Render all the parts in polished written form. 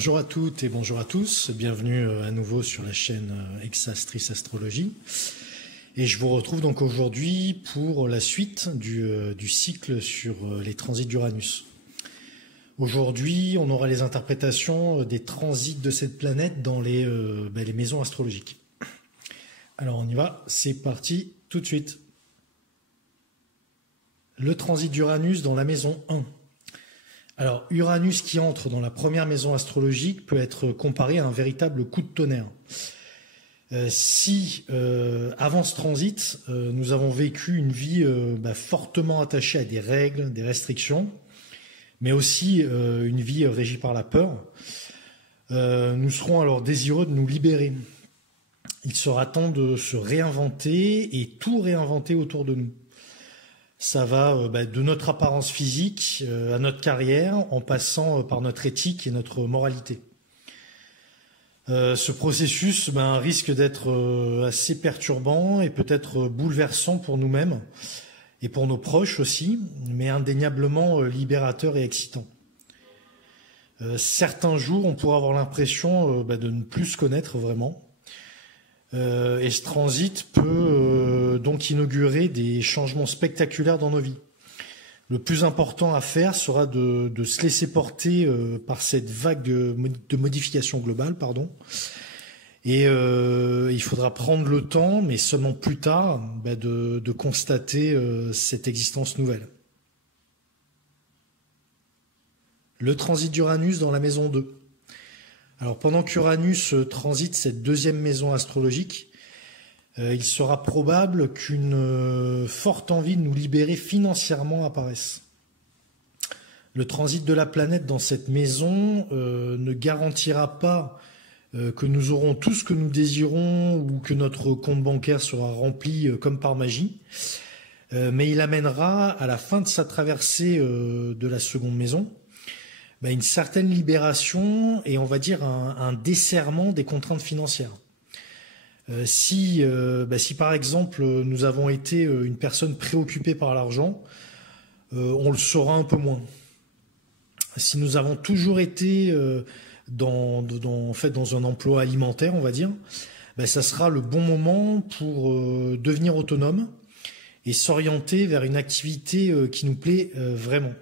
Bonjour à toutes et bonjour à tous, bienvenue à nouveau sur la chaîne Exastris Astrologie. Et je vous retrouve donc aujourd'hui pour la suite du cycle sur les transits d'Uranus. Aujourd'hui, on aura les interprétations des transits de cette planète dans les maisons astrologiques. Alors on y va, c'est parti tout de suite. Le transit d'Uranus dans la maison 1. Alors, Uranus qui entre dans la première maison astrologique peut être comparé à un véritable coup de tonnerre. Avant ce transit, nous avons vécu une vie fortement attachée à des règles, des restrictions, mais aussi une vie régie par la peur, nous serons alors désireux de nous libérer. Il sera temps de se réinventer et tout réinventer autour de nous. Ça va de notre apparence physique à notre carrière, en passant par notre éthique et notre moralité. Ce processus risque d'être assez perturbant et peut-être bouleversant pour nous-mêmes et pour nos proches aussi, mais indéniablement libérateur et excitant. Certains jours, on pourra avoir l'impression de ne plus se connaître vraiment. Et ce transit peut donc inaugurer des changements spectaculaires dans nos vies. Le plus important à faire sera de se laisser porter par cette vague de modification globale, Et il faudra prendre le temps, mais seulement plus tard, de constater cette existence nouvelle. Le transit d'Uranus dans la maison 2. Alors pendant qu'Uranus transite cette deuxième maison astrologique, il sera probable qu'une forte envie de nous libérer financièrement apparaisse. Le transit de la planète dans cette maison ne garantira pas que nous aurons tout ce que nous désirons ou que notre compte bancaire sera rempli comme par magie, mais il amènera à la fin de sa traversée de la seconde maison une certaine libération et on va dire un desserrement des contraintes financières. Si par exemple nous avons été une personne préoccupée par l'argent, on le saura un peu moins. Si nous avons toujours été dans un emploi alimentaire, on va dire, ça sera le bon moment pour devenir autonome et s'orienter vers une activité qui nous plaît vraiment.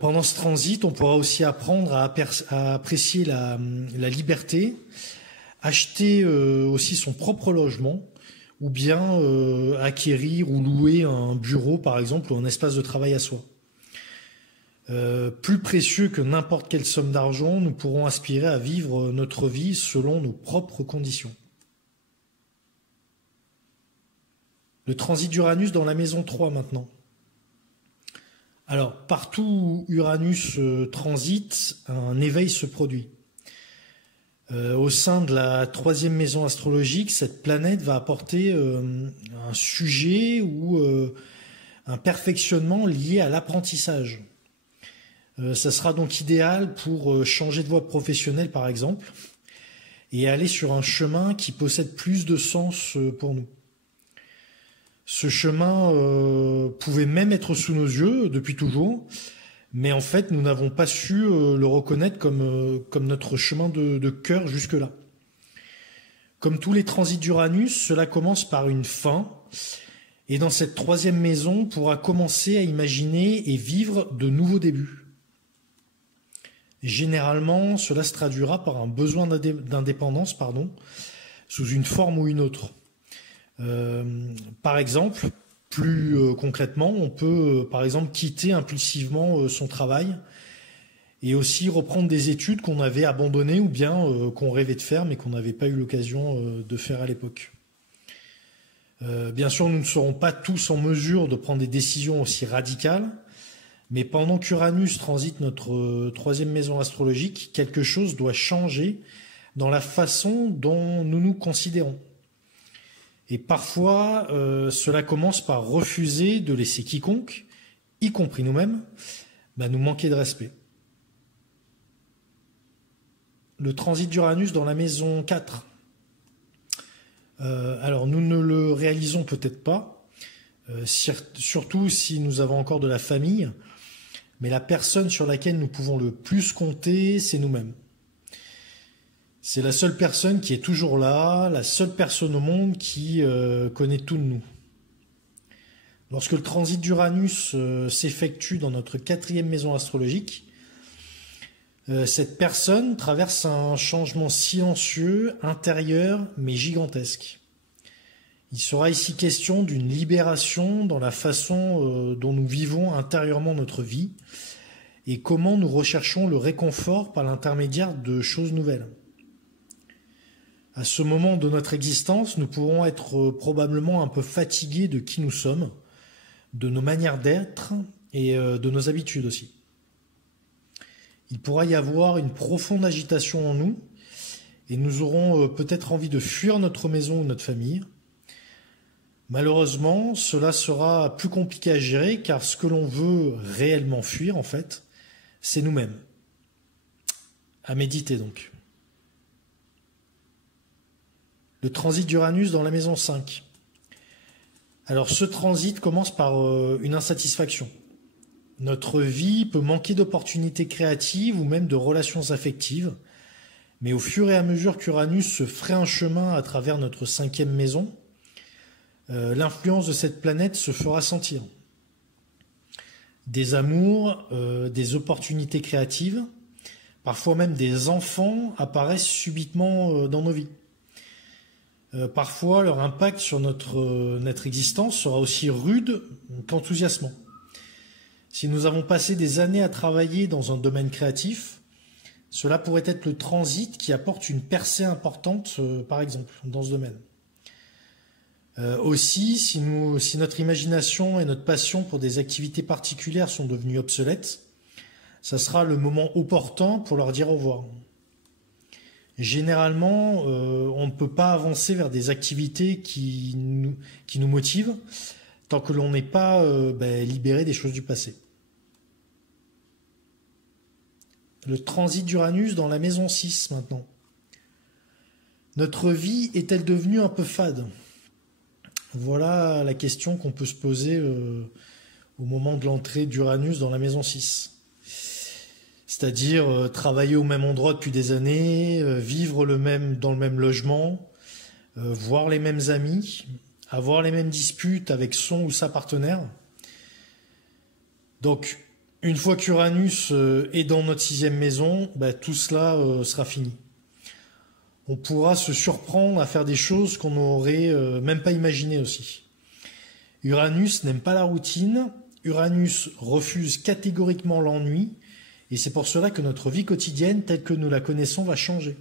Pendant ce transit, on pourra aussi apprendre à apprécier la liberté, acheter aussi son propre logement, ou bien acquérir ou louer un bureau, par exemple, ou un espace de travail à soi. Plus précieux que n'importe quelle somme d'argent, nous pourrons aspirer à vivre notre vie selon nos propres conditions. Le transit d'Uranus dans la maison 3 maintenant. Alors, partout où Uranus transite, un éveil se produit. Au sein de la troisième maison astrologique, cette planète va apporter un sujet ou un perfectionnement lié à l'apprentissage. Ça sera donc idéal pour changer de voie professionnelle, par exemple, et aller sur un chemin qui possède plus de sens pour nous. Ce chemin pouvait même être sous nos yeux depuis toujours, mais en fait, nous n'avons pas su le reconnaître comme notre chemin de cœur jusque-là. Comme tous les transits d'Uranus, cela commence par une fin, et dans cette troisième maison, on pourra commencer à imaginer et vivre de nouveaux débuts. Généralement, cela se traduira par un besoin d'indépendance, sous une forme ou une autre. Par exemple, plus concrètement, on peut par exemple quitter impulsivement son travail et aussi reprendre des études qu'on avait abandonnées ou bien qu'on rêvait de faire mais qu'on n'avait pas eu l'occasion de faire à l'époque. Bien sûr, nous ne serons pas tous en mesure de prendre des décisions aussi radicales, mais pendant qu'Uranus transite notre troisième maison astrologique, quelque chose doit changer dans la façon dont nous nous considérons. Et parfois, cela commence par refuser de laisser quiconque, y compris nous-mêmes, nous manquer de respect. Le transit d'Uranus dans la maison 4. Alors, nous ne le réalisons peut-être pas, surtout si nous avons encore de la famille. mais la personne sur laquelle nous pouvons le plus compter, c'est nous-mêmes. C'est la seule personne qui est toujours là, la seule personne au monde qui connaît tout de nous. Lorsque le transit d'Uranus s'effectue dans notre 4e maison astrologique, cette personne traverse un changement silencieux, intérieur, mais gigantesque. Il sera ici question d'une libération dans la façon dont nous vivons intérieurement notre vie et comment nous recherchons le réconfort par l'intermédiaire de choses nouvelles. À ce moment de notre existence, nous pourrons être probablement un peu fatigués de qui nous sommes, de nos manières d'être et de nos habitudes aussi. Il pourra y avoir une profonde agitation en nous et nous aurons peut-être envie de fuir notre maison ou notre famille. Malheureusement, cela sera plus compliqué à gérer car ce que l'on veut réellement fuir, en fait, c'est nous-mêmes. À méditer donc. Le transit d'Uranus dans la maison 5. Alors ce transit commence par une insatisfaction. Notre vie peut manquer d'opportunités créatives ou même de relations affectives, mais au fur et à mesure qu'Uranus se ferait un chemin à travers notre 5e maison, l'influence de cette planète se fera sentir. Des amours, des opportunités créatives, parfois même des enfants apparaissent subitement dans nos vies. Parfois, leur impact sur notre existence sera aussi rude qu'enthousiasmant. Si nous avons passé des années à travailler dans un domaine créatif, cela pourrait être le transit qui apporte une percée importante, par exemple, dans ce domaine. Aussi, si notre imagination et notre passion pour des activités particulières sont devenues obsolètes, ça sera le moment opportun pour leur dire au revoir. Généralement, on ne peut pas avancer vers des activités qui nous motivent tant que l'on n'est pas libéré des choses du passé. Le transit d'Uranus dans la maison 6 maintenant. Notre vie est-elle devenue un peu fade ? Voilà la question qu'on peut se poser au moment de l'entrée d'Uranus dans la maison 6. C'est-à-dire travailler au même endroit depuis des années, vivre dans le même logement, voir les mêmes amis, avoir les mêmes disputes avec son ou sa partenaire. Donc, une fois qu'Uranus est dans notre 6e maison, tout cela sera fini. On pourra se surprendre à faire des choses qu'on n'aurait même pas imaginées aussi. Uranus n'aime pas la routine, Uranus refuse catégoriquement l'ennui, et c'est pour cela que notre vie quotidienne, telle que nous la connaissons, va changer.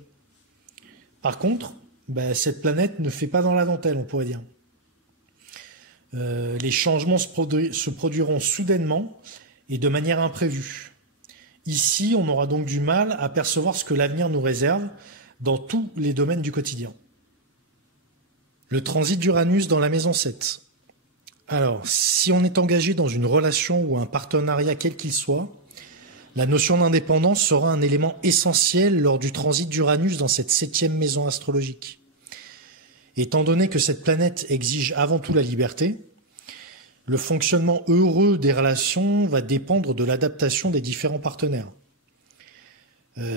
Par contre, cette planète ne fait pas dans la dentelle, on pourrait dire. Les changements se produiront soudainement et de manière imprévue. Ici, on aura donc du mal à percevoir ce que l'avenir nous réserve dans tous les domaines du quotidien. Le transit d'Uranus dans la maison 7. Alors, si on est engagé dans une relation ou un partenariat quel qu'il soit, la notion d'indépendance sera un élément essentiel lors du transit d'Uranus dans cette 7e maison astrologique. Étant donné que cette planète exige avant tout la liberté, le fonctionnement heureux des relations va dépendre de l'adaptation des différents partenaires.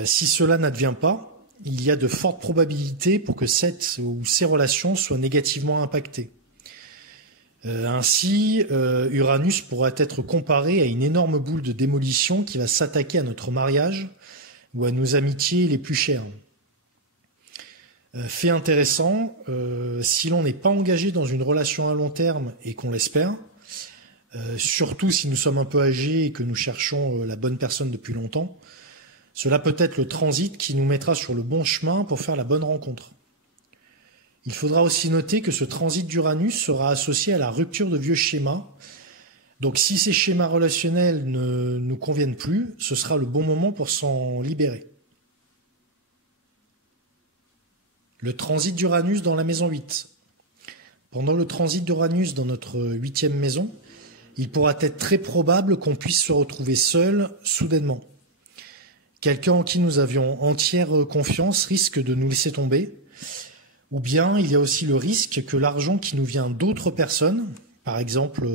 Si cela n'advient pas, il y a de fortes probabilités pour que cette ou ces relations soient négativement impactées. Ainsi, Uranus pourra être comparé à une énorme boule de démolition qui va s'attaquer à notre mariage ou à nos amitiés les plus chères. Fait intéressant, si l'on n'est pas engagé dans une relation à long terme et qu'on l'espère, surtout si nous sommes un peu âgés et que nous cherchons la bonne personne depuis longtemps, cela peut être le transit qui nous mettra sur le bon chemin pour faire la bonne rencontre. Il faudra aussi noter que ce transit d'Uranus sera associé à la rupture de vieux schémas. Donc si ces schémas relationnels ne nous conviennent plus, ce sera le bon moment pour s'en libérer. Le transit d'Uranus dans la maison 8. Pendant le transit d'Uranus dans notre 8e maison, il pourra être très probable qu'on puisse se retrouver seul soudainement. Quelqu'un en qui nous avions entière confiance risque de nous laisser tomber. Ou bien il y a aussi le risque que l'argent qui nous vient d'autres personnes, par exemple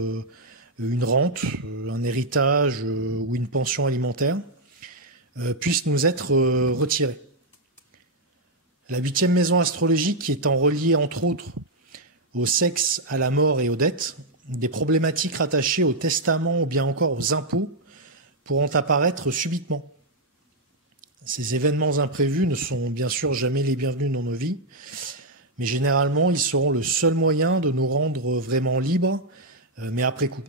une rente, un héritage ou une pension alimentaire, puisse nous être retirée. La 8e maison astrologique étant reliée entre autres au sexe, à la mort et aux dettes, des problématiques rattachées au testament ou bien encore aux impôts pourront apparaître subitement. Ces événements imprévus ne sont bien sûr jamais les bienvenus dans nos vies, mais généralement ils seront le seul moyen de nous rendre vraiment libres, mais après coup.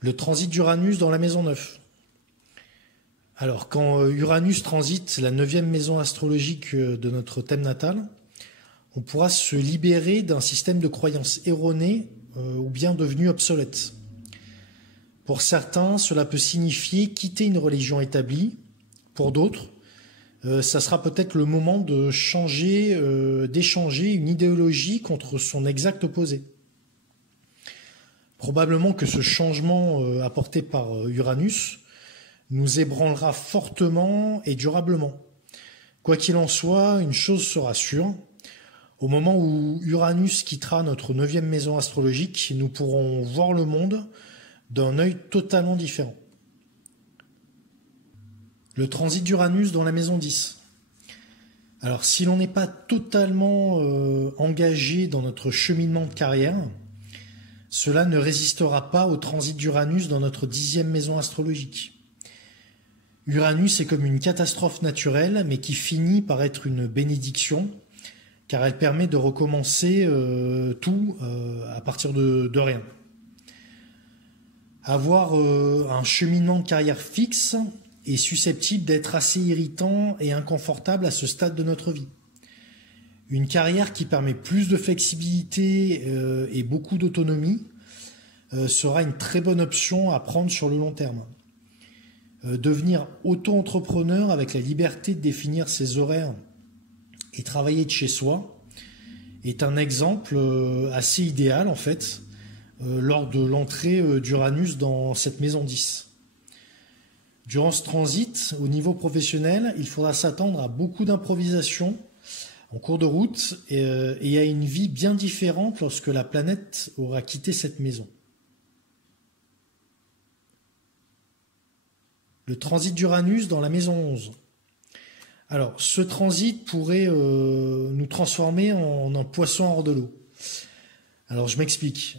Le transit d'Uranus dans la maison 9. Alors, quand Uranus transite la 9e maison astrologique de notre thème natal, on pourra se libérer d'un système de croyances erronées ou bien devenu obsolète. Pour certains, cela peut signifier quitter une religion établie. Pour d'autres, ça sera peut-être le moment de d'échanger une idéologie contre son exact opposé. Probablement que ce changement apporté par Uranus nous ébranlera fortement et durablement. Quoi qu'il en soit, une chose sera sûre, au moment où Uranus quittera notre 9e maison astrologique, nous pourrons voir le monde d'un œil totalement différent. Le transit d'Uranus dans la maison 10. Alors, si l'on n'est pas totalement engagé dans notre cheminement de carrière, cela ne résistera pas au transit d'Uranus dans notre 10e maison astrologique. Uranus est comme une catastrophe naturelle, mais qui finit par être une bénédiction, car elle permet de recommencer tout à partir de rien. Avoir un cheminement de carrière fixe est susceptible d'être assez irritant et inconfortable à ce stade de notre vie. Une carrière qui permet plus de flexibilité et beaucoup d'autonomie sera une très bonne option à prendre sur le long terme. Devenir auto-entrepreneur avec la liberté de définir ses horaires et travailler de chez soi est un exemple assez idéal en fait lors de l'entrée d'Uranus dans cette maison 10. Durant ce transit, au niveau professionnel, il faudra s'attendre à beaucoup d'improvisation en cours de route et à une vie bien différente lorsque la planète aura quitté cette maison. Le transit d'Uranus dans la maison 11. Alors, ce transit pourrait nous transformer en un poisson hors de l'eau. Alors, je m'explique.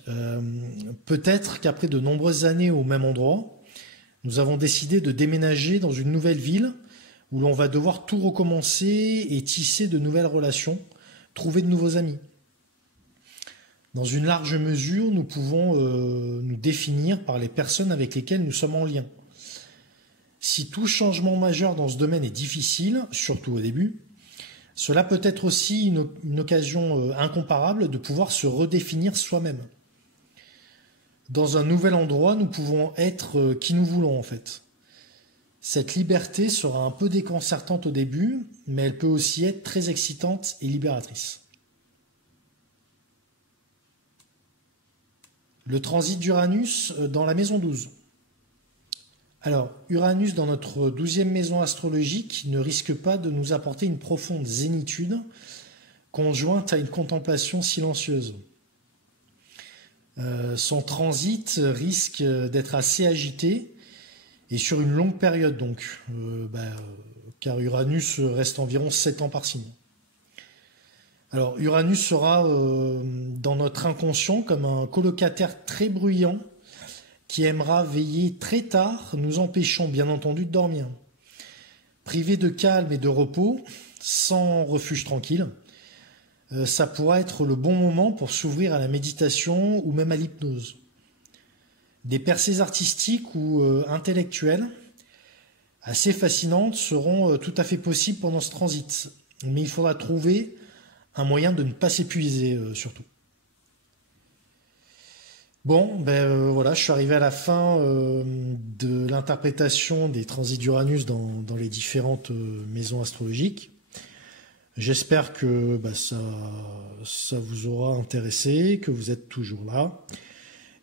Peut-être qu'après de nombreuses années au même endroit, nous avons décidé de déménager dans une nouvelle ville où l'on va devoir tout recommencer et tisser de nouvelles relations, trouver de nouveaux amis. Dans une large mesure, nous pouvons nous définir par les personnes avec lesquelles nous sommes en lien. Si tout changement majeur dans ce domaine est difficile, surtout au début, cela peut être aussi une occasion incomparable de pouvoir se redéfinir soi-même. Dans un nouvel endroit, nous pouvons être qui nous voulons en fait. Cette liberté sera un peu déconcertante au début, mais elle peut aussi être très excitante et libératrice. Le transit d'Uranus dans la maison 12. Alors, Uranus dans notre 12e maison astrologique ne risque pas de nous apporter une profonde zénitude conjointe à une contemplation silencieuse. Son transit risque d'être assez agité et sur une longue période donc, car Uranus reste environ 7 ans par signe. Alors, Uranus sera dans notre inconscient comme un colocataire très bruyant qui aimera veiller très tard, nous empêchant bien entendu de dormir. Privé de calme et de repos, sans refuge tranquille, ça pourra être le bon moment pour s'ouvrir à la méditation ou même à l'hypnose. Des percées artistiques ou intellectuelles assez fascinantes seront tout à fait possibles pendant ce transit, mais il faudra trouver un moyen de ne pas s'épuiser surtout. Bon, voilà, je suis arrivé à la fin de l'interprétation des transits d'Uranus dans les différentes maisons astrologiques. J'espère que ça vous aura intéressé, que vous êtes toujours là.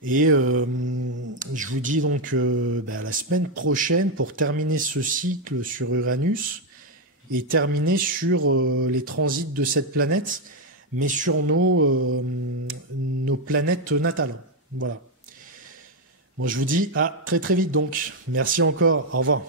Et je vous dis donc à la semaine prochaine pour terminer ce cycle sur Uranus et terminer sur les transits de cette planète, mais sur nos planètes natales. Voilà. Bon, je vous dis à très très vite donc. Merci encore. Au revoir.